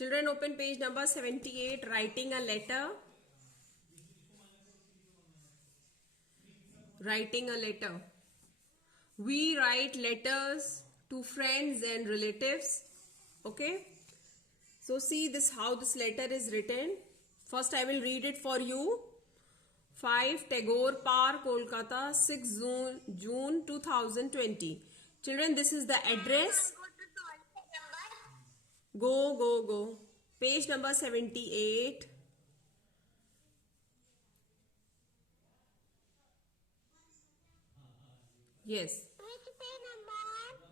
Children, open page number 78, writing a letter. Writing a letter. We write letters to friends and relatives. Okay. So see this, how this letter is written. First I will read it for you. 5 Tagore Park, Kolkata, 6 June 2020. Children, this is the address. Go. Page number 78. Yes.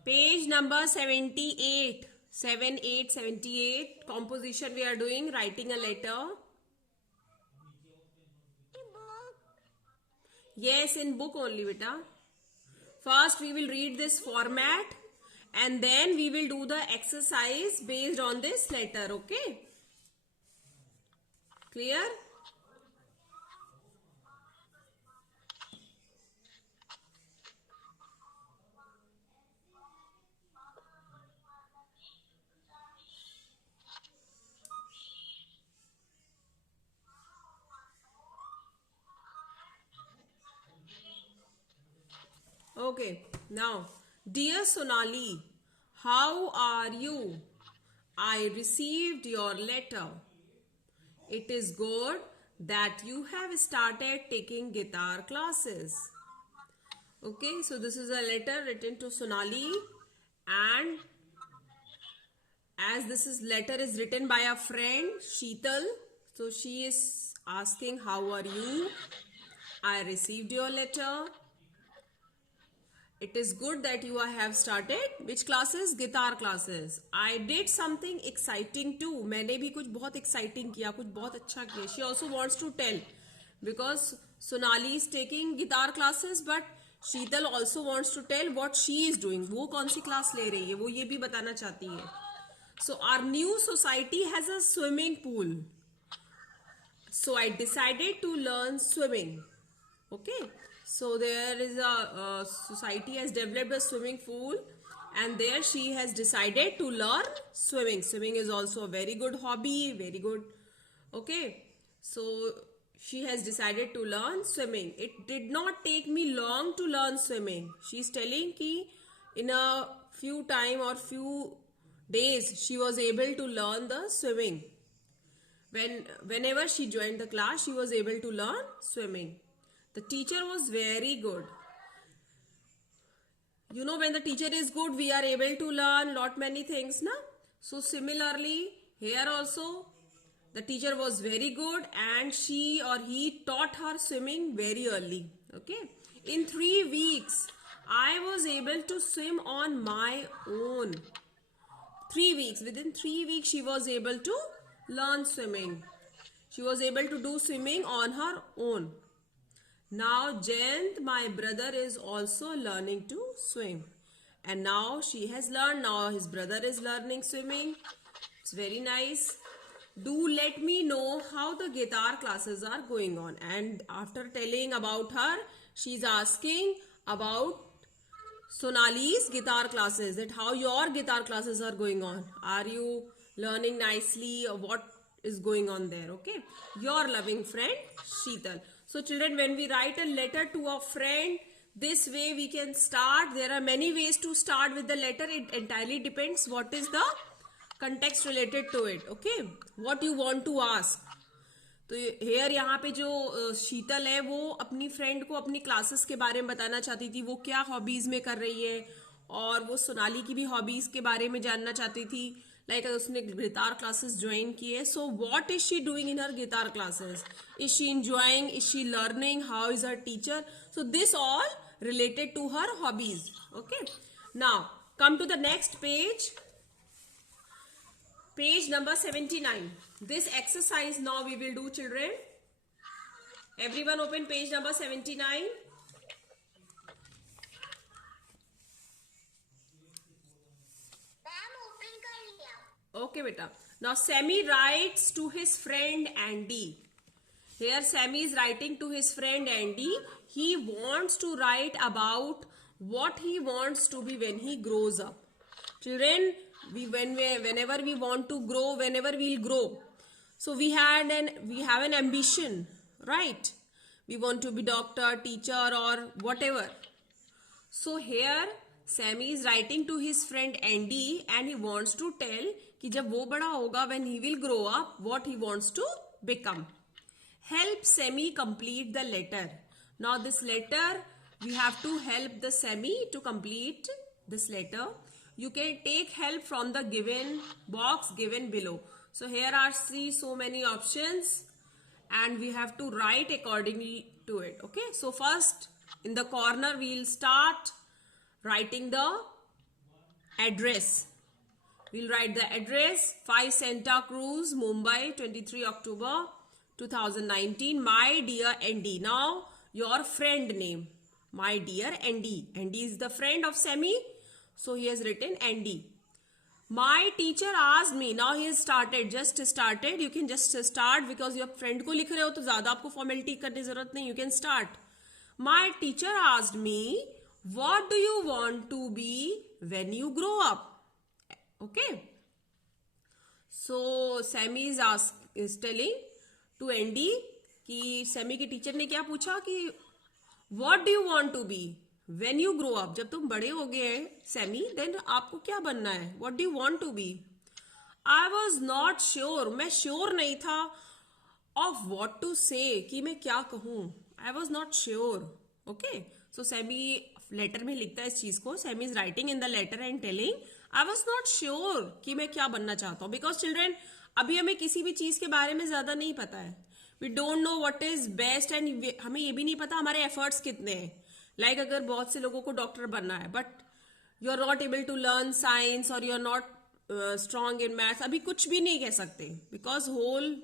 Page number 78. 78. Composition we are doing, writing a letter. Yes, in book only, beta. First we will read this format and then we will do the exercise based on this letter, okay? Clear? Okay, now, dear Sonali, how are you? I received your letter. It is good that you have started taking guitar classes. Okay, so this is a letter written to Sonali, and as this letter is written by a friend, Sheetal, so she is asking, how are you? I received your letter. It is good that you have started which classes? Guitar classes. I did something exciting too. मैंने भी कुछ बहुत exciting किया, कुछ बहुत अच्छा किया. She also wants to tell because Sonali is taking guitar classes, but Sheetal also wants to tell what she is doing. वो कौन सी class ले रही है, वो ये भी बताना चाहती है. So our new society has a swimming pool. So I decided to learn swimming. Okay. So there is a society has developed a swimming pool and there she has decided to learn swimming. Swimming is also a very good hobby, very good. Okay. So she has decided to learn swimming. It did not take me long to learn swimming. She is telling ki in a few time or few days she was able to learn the swimming. Whenever she joined the class, she was able to learn swimming. The teacher was very good. You know, when the teacher is good, we are able to learn lot many things, na? So similarly, here also, the teacher was very good and she or he taught her swimming very early. Okay. In 3 weeks, I was able to swim on my own. 3 weeks. Within 3 weeks, she was able to learn swimming. She was able to do swimming on her own. Now Jayant, my brother, is also learning to swim. And now she has learned. Now his brother is learning swimming. It's very nice. Do let me know how the guitar classes are going on. And after telling about her, she's asking about Sonali's guitar classes. That how your guitar classes are going on. Are you learning nicely or what is going on there? Okay. Your loving friend, Sheetal. So children, when we write a letter to a friend, this way we can start. There are many ways to start with the letter. It entirely depends what is the context related to it. Okay. What you want to ask. तो hair यहाँ पे जो शीतल है वो अपनी friend को अपनी classes के बारे में बताना चाहती थी, वो क्या हॉबीज में कर रही है, और वो सोनाली की भी हॉबीज के बारे में जानना चाहती थी. लाइक उसने गिटार क्लासेस ज्वाइन किए. So what is she doing in her guitar classes? Is she enjoying? Is she learning? How is her teacher? So this all related to her hobbies. Okay. Now come to the next page. Page number 79. This exercise now we will do, children. Everyone open page number 79. Okay, beta. Now Sammy writes to his friend Andy. Here Sammy is writing to his friend Andy. He wants to write about what he wants to be when he grows up. Children, whenever we want to grow, whenever we'll grow. So we have an ambition, right? We want to be doctor, teacher, or whatever. So here Sammy is writing to his friend Andy and he wants to tell कि जब वो बड़ा होगा, when he will grow up, what he wants to become. Help Sammy complete the letter. Now this letter, we have to help the Sammy to complete this letter. You can take help from the given box given below. So here are so many options and we have to write accordingly to it. Okay, so first in the corner we'll start writing the address. We'll write the address 5 Santa Cruz, Mumbai, 23 October 2019. My dear Andy. Now your friend name. My dear Andy. Andy is the friend of Sammy. So he has written Andy. My teacher asked me. Now he has started. Just started. You can just start because your friend को लिख रहे हो तो ज़्यादा आपको formality करने ज़रूरत नहीं. You can start. My teacher asked me, what do you want to be when you grow up? Okay. So Sammy is telling to Andy कि Sammy की टीचर ने क्या पूछा कि what do you want to be when you grow up? जब तुम बड़े हो गए हैं Sammy, then आपको क्या बनना है? What do you want to be? I was not sure. मैं sure नहीं था of what to say, कि मैं क्या कहूँ. I was not sure. Okay. So Sammy letter में लिखता है इस चीज को. Sammy is writing in the letter and telling I was not sure कि मैं क्या बनना चाहता हूँ. Because children, अभी हमें किसी भी चीज के बारे में ज्यादा नहीं पता है. We don't know what is best and हमें ये भी नहीं पता हमारे efforts कितने हैं. Like अगर बहुत से लोगों को डॉक्टर बनना है but you are not able to learn science or you are not strong in maths, अभी कुछ भी नहीं कह सकते because whole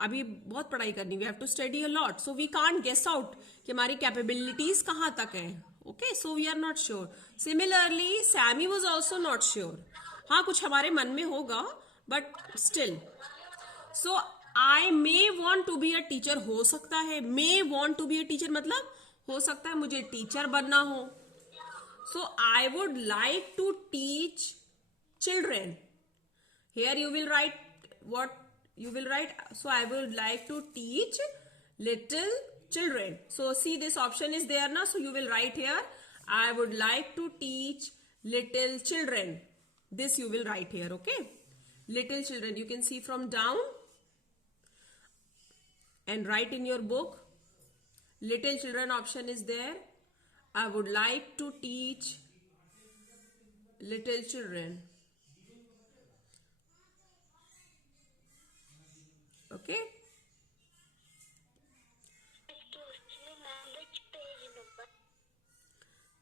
अभी बहुत पढ़ाई करनी. We have to study a lot, so we can't guess out कि हमारी capabilities कहाँ तक हैं. Okay, so we are not sure. Similarly, Sammy was also not sure. हाँ कुछ हमारे मन में होगा but still. So I may want to be a teacher. हो सकता है. May want to be a teacher मतलब हो सकता है मुझे टीचर बनना हो. So I would like to teach children. Here you will write what you will write. So I would like to teach little children. So see this option is there now. So you will write here I would like to teach little children. This you will write here. Okay, little children. You can see from down and write in your book. Little children option is there. I would like to teach little children. Okay.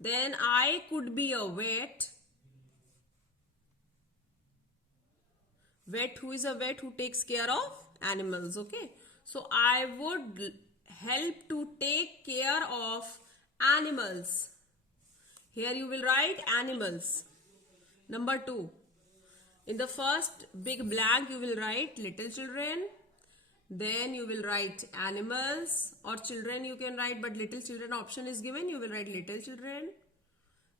Then I could be a vet. Vet, who is a vet? Who takes care of animals. Okay. So I would help to take care of animals. Here you will write animals. Number 2. In the first big blank you will write little children. Then you will write animals or children you can write, but little children option is given. You will write little children.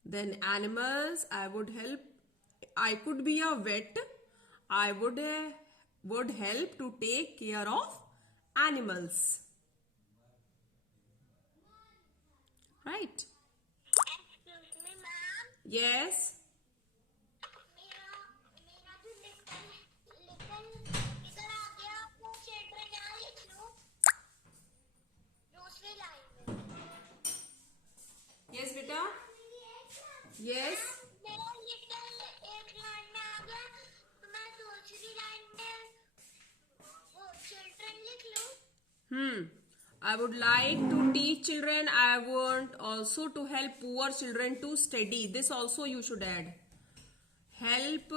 Then animals. I would help. I could be a vet. I would help to take care of animals. Right? Excuse me, ma'am. Yes. मेरा जो little इधर आ गया वो children यहाँ लिख लो दूसरी line में. Yes, beta. Yes. मेरा little एक लाइन में आ गया तो मैं दूसरी लाइन में वो children लिख लूँ. I would like to teach children. I want also to help poor children to study. This also you should add. Help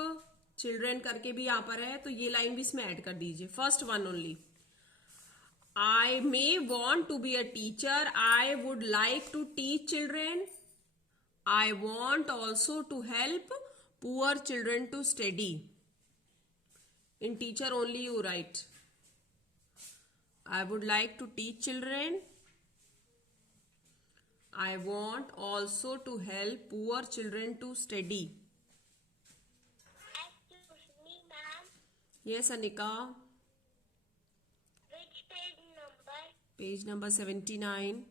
children करके भी यहाँ पर है तो ये लाइन भी इसमें ऐड कर दीजिए. First one only. I may want to be a teacher. I would like to teach children. I want also to help poor children to study. In teacher only you write. I would like to teach children. I want also to help poor children to study. Excuse Yes, Anika. Which page number? Page number 79.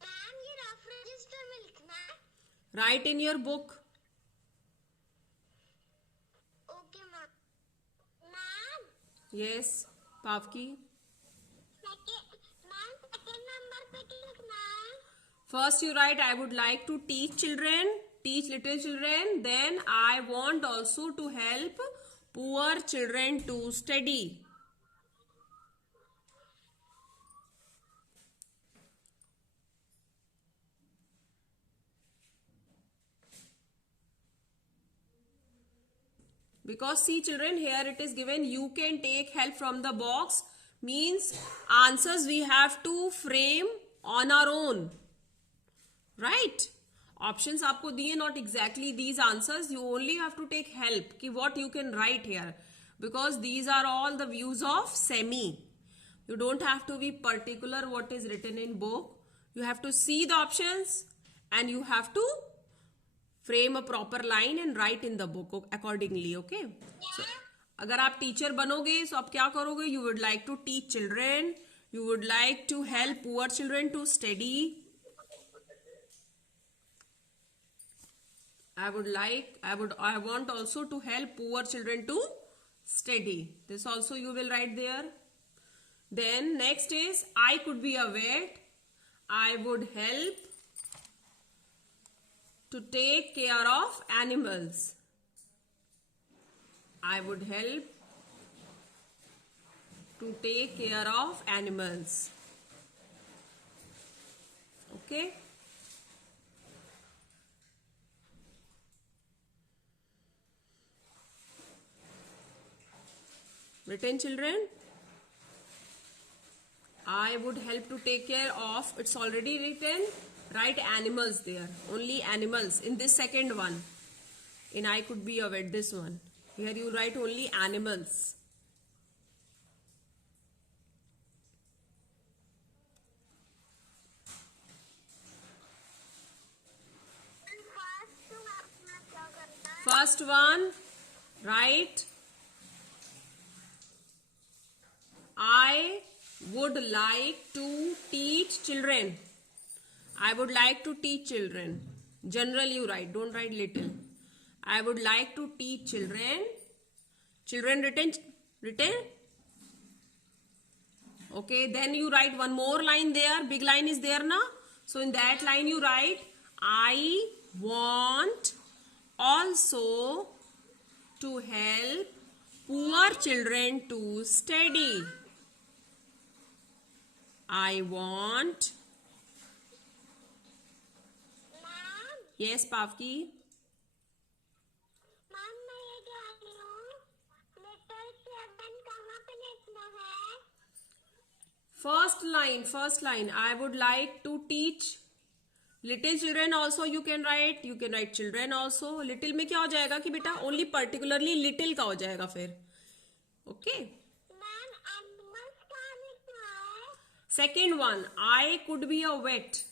Ma'am ये rough register में लिखना है. Write in your book. Okay ma'am. Ma'am Yes, Pavki. Ma'am second number पे क्या लिखना है? First you write, I would like to teach children, teach little children. Then I want also to help poor children to study. Because see children, here it is given you can take help from the box, means answers we have to frame on our own, right? Options आपको दिए, not exactly these answers, you only have to take help कि what you can write here, because these are all the views of semi. You don't have to be particular what is written in book. You have to see the options and you have to frame a proper line and write in the book accordingly. Okay, so अगर आप teacher बनोगे तो आप क्या करोगे? You would like to teach children, you would like to help poor children to study. I want also to help poor children to study. This also you will write there. Then next is I could be a vet. I would help to take care of animals. I would help to take care of animals. Okay. Written children. I would help to take care of, it's already written, write animals there, only animals in this second one. In I could be a vet, this one. Here you write only animals. First one, write I would like to teach children. I would like to teach children. General you write, don't write little. I would like to teach children. Children written? Okay, then you write one more line there. Big line is there now. So in that line you write, I want also to help poor children to study. I want. Ma'am Yes, Pavki. Ma'am मैं ये जान रही हूँ letter 7 कहाँ पे लिखना है? First line. I would like to teach little children also you can write. You can write children also. Little में क्या हो जाएगा कि बेटा only particularly little का हो जाएगा फिर. Okay. मैम एनिमल्स कहाँ लिखना है? Second one. I could be a vet.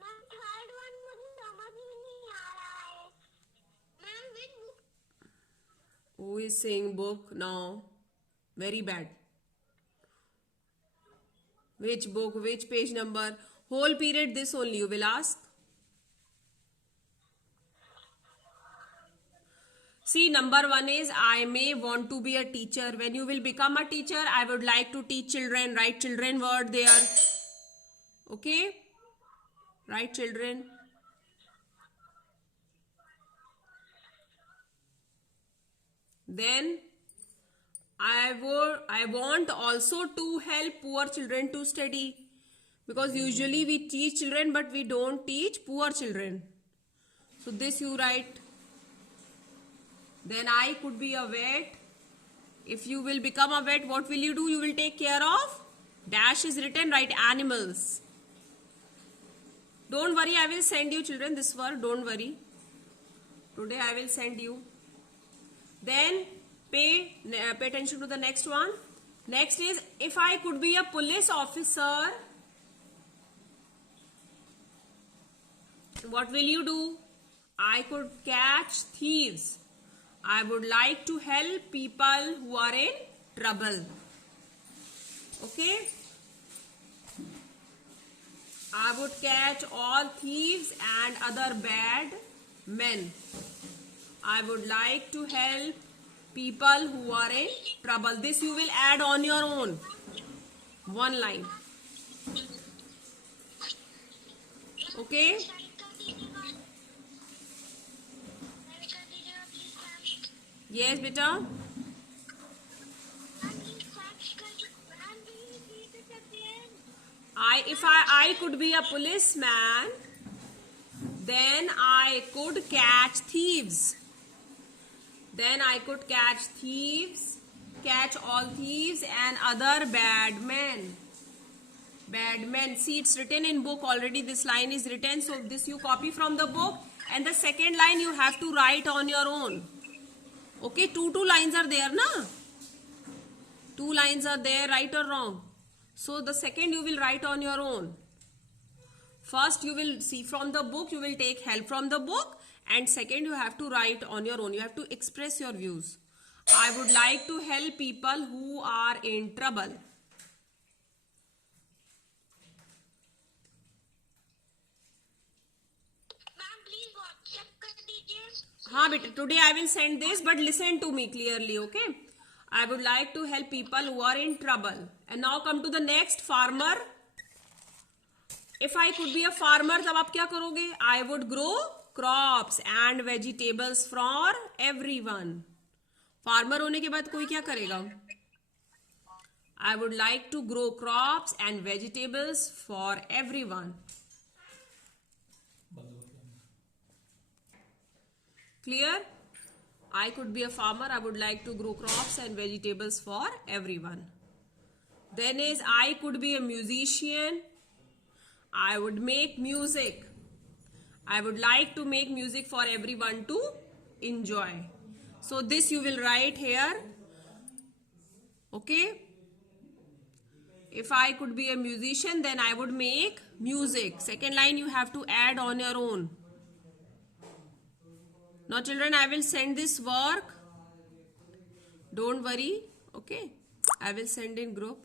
Ma'am third one मुझे समझ में नहीं आ रहा है. Ma'am which book? Who is saying book now? Very bad. Which book? Which page number? Whole period this only you will ask. See, number one is I may want to be a teacher. When you will become a teacher, I would like to teach children. Write children word there. Okay? Write children. Then I want also to help poor children to study, because usually we teach children but we don't teach poor children. So this you write. Then I could be a vet. If you will become a vet, what will you do? You will take care of. Dash is written, write animals. Don't worry, I will send you children this word. Don't worry. Today I will send you. Then pay attention to the next one. Next is, if I could be a police officer, what will you do? I could catch thieves. I would like to help people who are in trouble. Okay? I would catch all thieves and other bad men. I would like to help people who are in trouble. This you will add on your own. One line. Okay? Yes, beta. If I could be a policeman, then I could catch thieves. Then I could catch thieves, catch all thieves and other bad men. Bad men. See, it's written in book already. This line is written. So this you copy from the book. And the second line you have to write on your own. Okay, two lines are there, na? 2 lines are there, right or wrong? So the second you will write on your own. First you will see from the book, you will take help from the book. And second you have to write on your own. You have to express your views. I would like to help people who are in trouble. हाँ बेटा, today I will send this, but listen to me clearly, okay? I would like to help people who are in trouble. And now come to the next, farmer. If I could be a farmer, तब आप क्या करोगे? I would grow crops and vegetables for everyone. Farmer होने के बाद कोई क्या करेगा? I would like to grow crops and vegetables for everyone. Clear? I could be a farmer. I would like to grow crops and vegetables for everyone. Then is, I could be a musician. I would make music. I would like to make music for everyone to enjoy. So this you will write here. Okay? If I could be a musician, then I would make music. Second line you have to add on your own. Now children, I will send this work. Don't worry. Okay? I will send in group.